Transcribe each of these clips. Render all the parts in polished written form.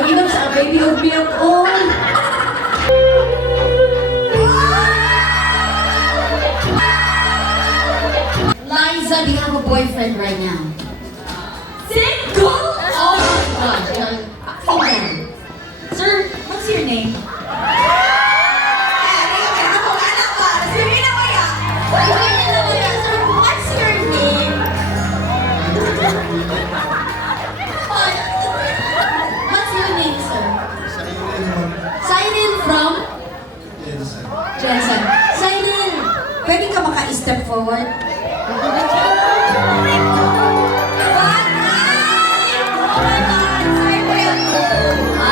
Mag-inom sa baby of milk. Oh! Liza, do you have a boyfriend right now? Single? Oh my gosh. Single. Sir, what's your name? What's your name? What's your name, sir? Cyril from? Jensen. Cyril, pwede ka maka-step forward?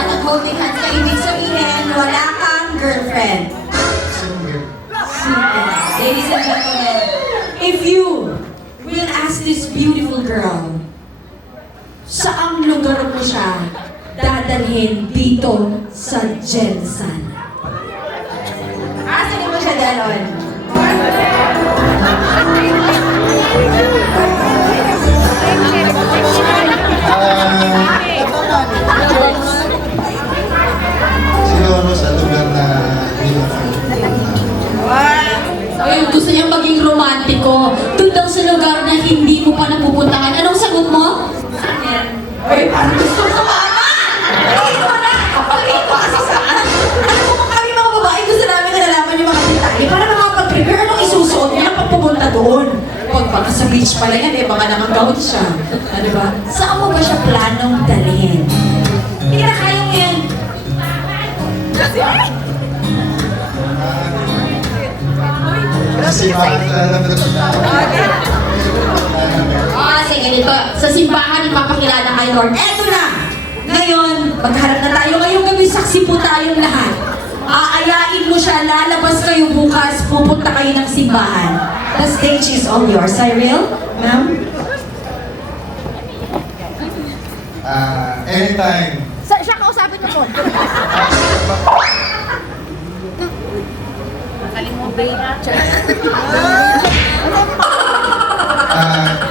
Nag-holding hands ka. Ibig sabihin, wala kang girlfriend. Single. Ladies and gentlemen, if you will ask this beautiful girl, saang lugar mo siya dadalhin dito sa Jensen? Asan mo siya dalon? Siguro sa lugar na hindi mo Ayun, gusto niyang maging romantiko. Doon daw sa lugar na hindi mo pa napupuntahan. Anong sagot mo? Ay, parang gusto ko mama! Ay, wala! Kapagin ko kasi saan? Ano kung kami mga babae, gusto namin na nalaman yung mga detalye para makapag-prepare anong isusuot niya pag pumunta doon. Pag baka sa beach pala yan, eh, baka nakagawad siya. Ano ba? Saan mo ba siya planong dalhin? Hindi na kaya mo yan. Kasi makakilala ko siya. Sige, ganito. Sa simbahan, ipapakilala kay Lord. Eto na! Ngayon, magharap na tayo. Ngayong gabi, saksi po tayong lahat. Aayain mo siya, lalabas kayo bukas, pupunta kayo ng simbahan. The stage is all yours. Cyril, ma'am? Anytime. Siya kausapin mo po.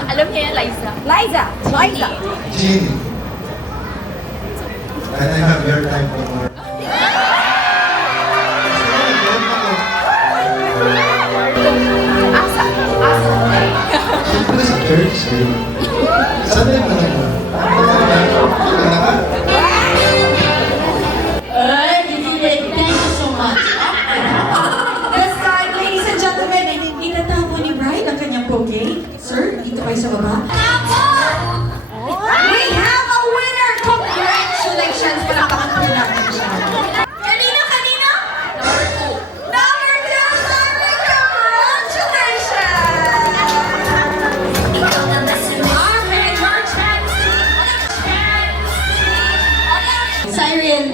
Alam niya yan, Liza. Liza! Liza! Jeannie. And I have your time for more. Siyempre sa church, eh. Sunday mo naman. Thank you so much. This time, ladies and gentlemen, itatabo ni Brian ang kanyang bouquet. Sir, dito kayo sa baba. We have a winner! Congratulations! Palakpakan po natin siya. Kanina? Number 2. Number 2, Harvey, congratulations! Alright, your chance to... Cyril,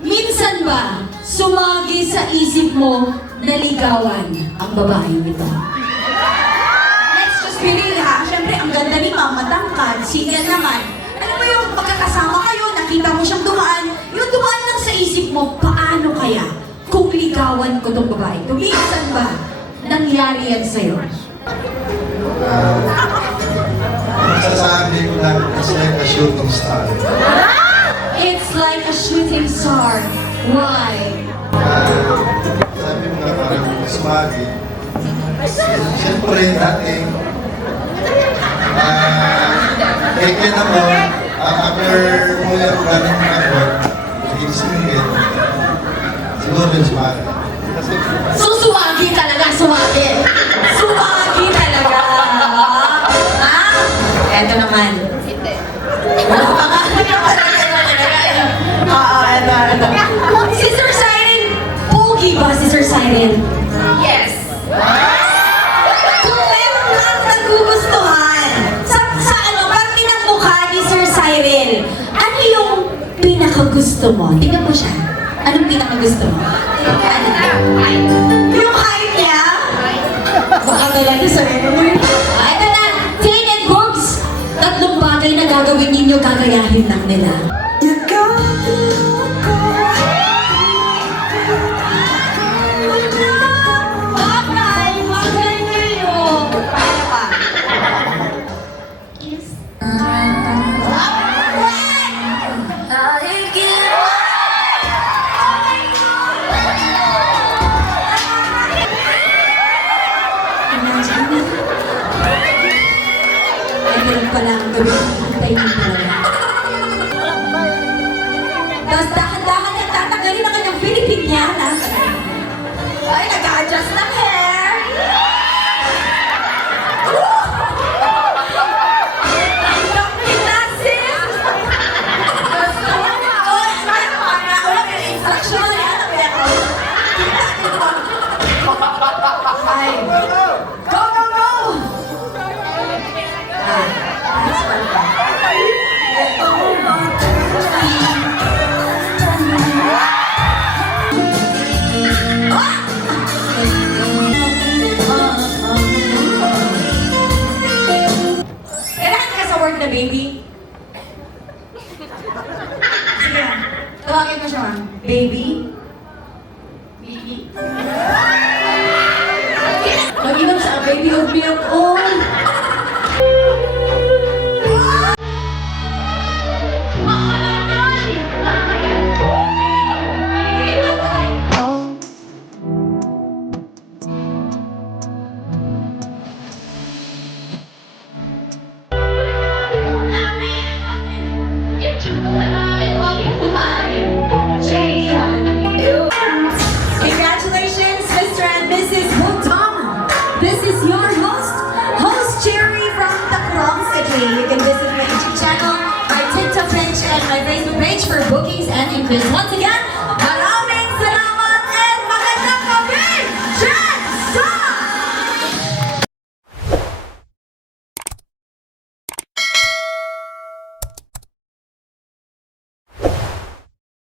minsan ba sumagi sa isip mo na ligawan ang babaeng ito? Let's just be real ha. Siyempre, ang ganda ni Mama Tangkad, single naman. Ano ba yung pagkakasama kayo, nakita mo siyang dumaan, yung dumaan lang sa isip mo, paano kaya kung ligawan ko tong babae ito? Minsan ba nangyari yan sa'yo? Masasabi ko lang, it's like a shooting star. It's like a shooting star. Why? Sabi mo nga parang sumagi. Siyempre, dating kaya mo, after mo yung galing ng abot, naging single, siguro yung sumagi. Kasi So, sumagi talaga, sumagi. Sumagi talaga. Ha? Eto naman. Hindi. Sister Siren! Pogi ba si Sir Siren? Yes. Kung meron kang nagugustuhan sa parte ng mukha ni Sir Cyril, ano yung pinakagusto mo? Tingnan mo siya. Anong pinakagusto mo? Yung height niya? Baka talaga sa ito na, Tain and Bobs! Tatlong bagay na gagawin ninyo, gagayahin lang nila. I'll give gabi, hintayin mo talaga. Tapos dahan-dahan niya tatanggalin ang kanyang Filipiniana. Ay, nag-a-adjust ng hair. Tanggap kita, sis! Gusto mo na? Oy, ano na? Wala ka na instruction. Yan ang kaya ko. Ay. Go, go, go! Ah, that's fun. Kailangan ka sa work na, baby? Sige, tawagin mo siya, ma'am. Baby? Baby? Mag-inom siya, baby of milk. Oh! Congratulations, Mr. and Mrs. Hutama. This is your host Cherry from Tacloban City. You can visit my YouTube channel, my TikTok page, and my Facebook page for bookings and inquiries. Once again,